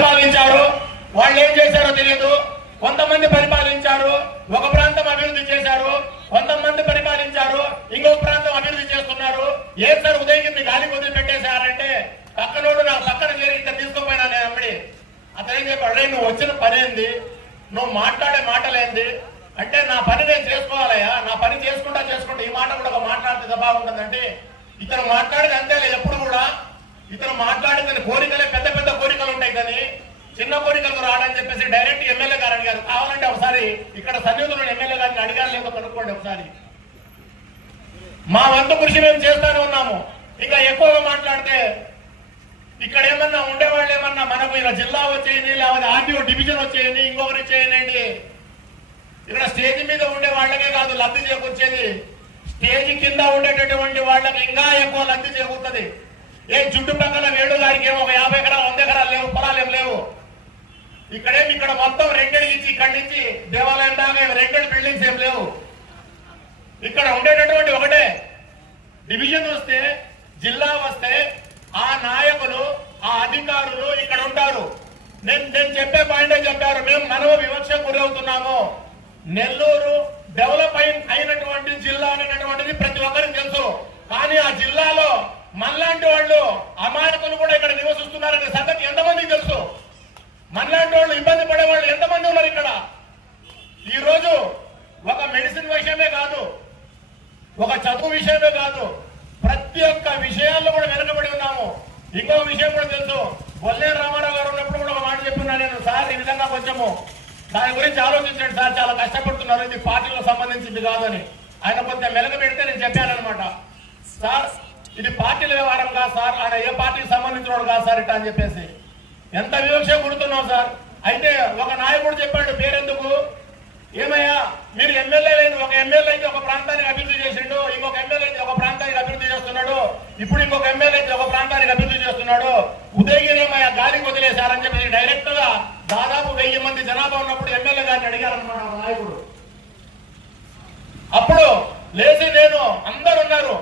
పరిపాలించారు. వాళ్ళు ఏం చేశారో తెలియదు కొంతమంది పరిపాలించారు. ఒక ప్రాంతం అభివృద్ధి చేశారు. కొంతమంది పరిపాలించారు. ఇంకొక ప్రాంతం అభివృద్ధి చేస్తున్నారు. ఏం సార్ ఉదయగింది గాలి వదిలిపెట్టేశారంటే పక్కనోడు నా పక్కన చేరి ఇక్కడ తీసుకుపోయినా నేను అమ్మడి. అతనేం చెప్పాడు? నువ్వు వచ్చిన పని ఏంది? నువ్వు మాట్లాడే మాటలేంది అంటే నా పని నేను చేసుకోవాలయ్యా. నా పని చేసుకుంటా చేసుకుంటా ఈ మాట కూడా ఒక మాట్లాడితే బాగుంటుందంటే ఇతను మాట్లాడేది అంతేలే ఎప్పుడు కూడా. ఇతను మాట్లాడేదని కోరికలే పెద్ద పెద్ద కోరికలు ఉంటాయి కానీ చిన్న కోరికలు రాడని చెప్పేసి డైరెక్ట్ ఎమ్మెల్యే గారు అడిగారు. కావాలంటే ఒకసారి ఇక్కడ సన్నిహితులు ఎమ్మెల్యే గారిని అడిగారు లేదో కనుక్కోండి ఒకసారి. మా వంతు కృషి మేము చేస్తానే ఉన్నాము. ఇంకా ఎక్కువగా మాట్లాడితే ఇక్కడ ఏమన్నా ఉండేవాళ్ళు ఏమన్నా మనకు ఇలా జిల్లా వచ్చేయండి లేకపోతే ఆర్టీఓ డివిజన్ వచ్చేయండి ఇంకొకరు వచ్చేయండి ఇక్కడ స్టేజ్ మీద ఉండే వాళ్ళకే కాదు లబ్ధి చేకూర్చేది. స్టేజ్ కింద ఉండేటటువంటి వాళ్ళకి ఇంకా ఎక్కువ లబ్ధి చేకూరుతుంది. ఏ చుట్టుపక్కల వేడు గారికి ఏమో ఒక యాభై ఎకరాలు వంద ఎకరాలు లేవు పొలాలు ఏం లేవు. ఇక్కడేమి ఇక్కడ మొత్తం రెండేడు ఇచ్చి ఇక్కడి నుంచి దేవాలయం దాకా రెండేడు బిల్డింగ్స్ ఏం లేవు. ఇక్కడ ఉండేటటువంటి ఒకటే. డివిజన్ వస్తే జిల్లా వస్తే ఆ నాయకులు ఆ అధికారులు ఇక్కడ ఉంటారు. నేను నేను చెప్పే పాయింటే చెప్పారు మేము మనవ వివక్ష గురవుతున్నాము. నెల్లూరు డెవలప్ అయిన అయినటువంటి జిల్లా అనేటటువంటిది ప్రతి ఒక్కరికి తెలుసు కానీ ఆ జిల్లాలో మనలాంటి వాళ్ళు అమాయకులు కూడా ఇక్కడ సంగతి ఎంతమందికి తెలుసు? మనలాంటి వాళ్ళు ఇబ్బంది పడే వాళ్ళు ఎంతమంది ఉన్నారు ఇక్కడ? ఈ రోజు ఒక మెడిసిన్ విషయమే కాదు ఒక చదువు విషయమే కాదు ప్రతి ఒక్క విషయాల్లో కూడా వెనకబడి ఉన్నాము. ఇంకో విషయం కూడా తెలుసు బొల్లేరు రామారావు గారు ఉన్నప్పుడు కూడా ఒక మాట చెప్తున్నా నేను సార్ ఈ విధంగా కొంచెము దాని గురించి ఆలోచించండి సార్ చాలా కష్టపడుతున్నారు ఇది పార్టీలకు సంబంధించింది కాదని. ఆయన కొంచెం మెలక పెడితే నేను చెప్పానమాట సార్ ఇది పార్టీల వ్యవహారం కాదు సార్. ఆయన ఏ పార్టీకి సంబంధించిన వాడు కాదు సార్ ఇట్లా అని చెప్పేసి. ఎంత వివక్ష కుడుతున్నావు సార్? అయితే ఒక నాయకుడు చెప్పాడు పేరెందుకు? ఏమయ్యా మీరు ఎమ్మెల్యే లేని ఒక ఎమ్మెల్యే ఒక ప్రాంతానికి అభివృద్ధి చేసిండు ఇంకొక ఎమ్మెల్యే ఒక ప్రాంతానికి అభివృద్ధి చేస్తున్నాడు ఇప్పుడు ఇంకొక ఎమ్మెల్యే అయితే ఒక ప్రాంతానికి అభివృద్ధి చేస్తున్నాడు. ఉదయగిరి ఏమయ్యా గాలికి వదిలేశారని చెప్పి డైరెక్ట్గా దాదాపు వెయ్యి మంది జనాభా ఉన్నప్పుడు ఎమ్మెల్యే గారిని అడిగారనమాట నాయకుడు. అప్పుడు లేచి నేను అందరు ఉన్నారు.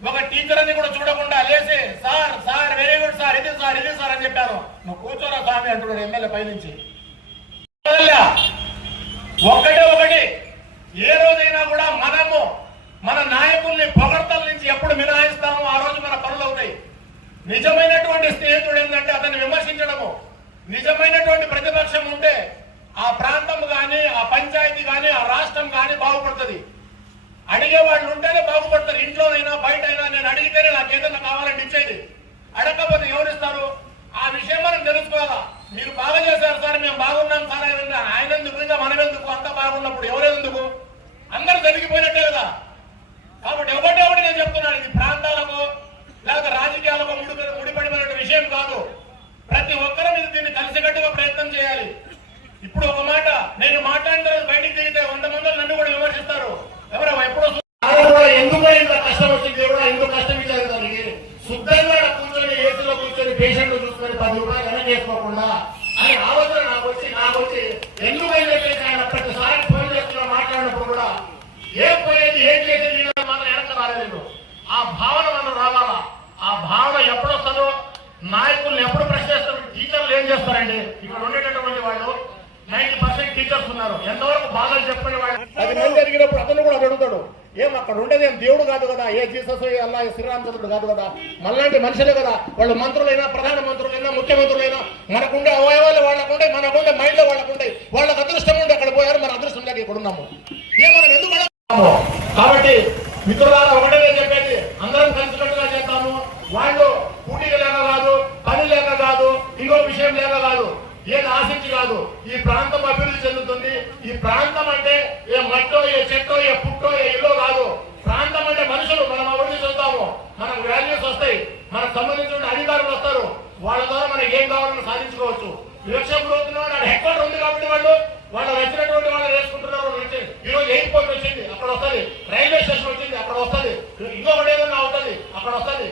ఒక టీచర్ అని కూడా చూడకుండా లేచి sir sir very good sir ఇది సార్ ఇది సార్ అని చెప్పాను నువ్వు కూర్చోరా స్వామి అంటున్నాడు ఎమ్మెల్యే పైనుంచి. నుంచి ఒక్కటే ఒకటి. ఏ రోజైనా కూడా మనము మన నాయకుల్ని పొగడతల నుంచి ఎప్పుడు మినహాయిస్తామో ఆ రోజు మన పనులు అవుతాయి. నిజమైనటువంటి స్నేహితుడు ఏంటంటే అతన్ని విమర్శించడము. నిజమైనటువంటి ప్రతిపక్షం ఉంటే ఆ ప్రాంతం గాని ఆ పంచాయతీ గాని ఆ రాష్ట్రం గాని బాగుపడుతుంది అడిగే వాళ్ళు ఉంటేనే బాగుపడతారు. ఇంట్లోనైనా బయట అయినా నేను అడిగితేనే నాకు ఏదైనా కావాలని ఇచ్చేది. అడగకపోతే ఎవరిస్తారు? ఆ విషయం మనం తెలుసుకోవాలా? మీరు బాగా చేశారు సార్ మేము బాగున్నాం సార్ ఆయన ఎందుకు ఇంకా మనం ఎందుకు అంత బాగున్నప్పుడు ఎవరెందుకు? అందరూ జరిగిపోయినట్టే కదా. కాబట్టి ఒకటి ఒకటి నేను చెప్తున్నాను. ఇది ప్రాంతాలకు లేకపోతే రాజకీయాలకు ముడి ముడిపడిపోయిన విషయం కాదు. ప్రతి ఒక్కరి మీద దీన్ని కలిసికట్టుగా ప్రయత్నం చేయాలి. ఇప్పుడు ఒక మాట నేను మాట్లాడిన బయటికి దిగితే వంద మంది నన్ను కూడా విమర్శిస్తారు ఎవరో ఎప్పుడో ఆయన కూడా ఎందుకు ఇంత కష్టం వచ్చింది కూడా ఎందుకు కష్టం ఇచ్చారు దానికి శుద్ధంగా ఆడ కూర్చొని ఏసీలో కూర్చొని పేషెంట్ చూసుకొని పది రూపాయలు వెనక చేసుకోకుండా అని ఆలోచన నాకు వచ్చి నాకు వచ్చి ఎందుకు అని ఆయన ప్రతిసారి ఫోన్ చేస్తున్నా మాట్లాడినప్పుడు కూడా ఏం పోయేది ఏం చేసేది మనం మాత్రం వెనక రాలేదు. ఆ భావన మనం రావాలా? ఆ భావన ఎప్పుడు వస్తుందో నాయకుల్ని ఎప్పుడు ప్రశ్నిస్తారు టీచర్లు ఏం చేస్తారండి? ఇక్కడ ఉండేటటువంటి వాళ్ళు నైన్టీ పర్సెంట్ టీచర్స్ ఉన్నారు. ఎంతవరకు బాగా చెప్పని వాళ్ళు. పది మంది జరిగినప్పుడు అతను కూడా అడుగుతాడు. ఏం అక్కడ ఉండేదేం? దేవుడు కాదు కదా ఏ జీసస్ అల్లా ఏ శ్రీరామచంద్రుడు కాదు కదా. మనలాంటి మనుషులే కదా. వాళ్ళు మంత్రులైనా ప్రధాన మంత్రులైనా ముఖ్యమంత్రులైనా మనకుండే అవయవాలు వాళ్ళకుండే మనకుండే మైండ్ వాళ్ళకుండే వాళ్ళకి అదృష్టం ఉండి అక్కడ పోయారు మన అదృష్టం లేక ఇక్కడ ఉన్నాము. ఏ మనం ఎందుకు కాబట్టి మిత్రులారా ఒకటే చెప్పేది. అందరం కలిసికట్టుగా చేస్తాము. వాళ్ళు పూటీగా లేక కాదు పని లేక కాదు ఇంకో విషయం లేక కాదు. ఏది ఆశించి కాదు ఈ ప్రాంతం అభివృద్ధి చెందుతుంది ఈ ప్రాంతం అంటే ఏ మట్టో ఏ చెట్టో ఏ పుట్టో ఏ ఇల్లు కాదు ప్రాంతం అంటే మనుషులు మనం అభివృద్ధి చెందుతాము మనకు వాల్యూస్ వస్తాయి మనకు సంబంధించిన అధికారులు వస్తారు వాళ్ళ ద్వారా మనకి ఏం కావాలని సాధించుకోవచ్చు. వివక్ష గ్రోత్లో హెడ్ క్వార్టర్ ఉంది కాబట్టి వాళ్ళు వాళ్ళు వచ్చినటువంటి వాళ్ళు వేసుకుంటున్నారు వాళ్ళు ఈ రోజు ఎయిట్ వచ్చింది అక్కడ వస్తుంది రైల్వే స్టేషన్ వచ్చింది అక్కడ వస్తుంది ఇంకొకటి ఏదైనా అవుతుంది అక్కడ వస్తుంది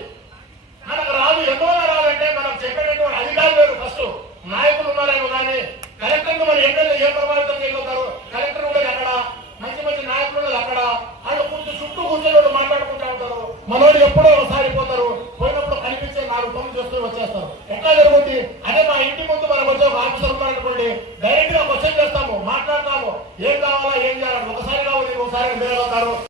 మనకు రాదు ఎన్నో రావాలంటే మనం చెప్పేటటువంటి అధికారులు లేరు ఫస్ట్ నాయకులు ఉన్నారేమో కానీ కలెక్టర్ మరి ఎమ్మెల్యే ఏ ప్రభావితం చేయగలుగుతారు కలెక్టర్ ఉండేది అక్కడ మంచి మంచి నాయకులు ఉండేది అక్కడ వాళ్ళు కూర్చో చుట్టూ కూర్చొని వాళ్ళు మాట్లాడుకుంటూ ఉంటారు మనోళ్ళు ఎప్పుడో ఒకసారి పోతారు పోయినప్పుడు కనిపించే నాలుగు పనులు చేస్తూ వచ్చేస్తారు. ఎట్లా జరుగుతుంది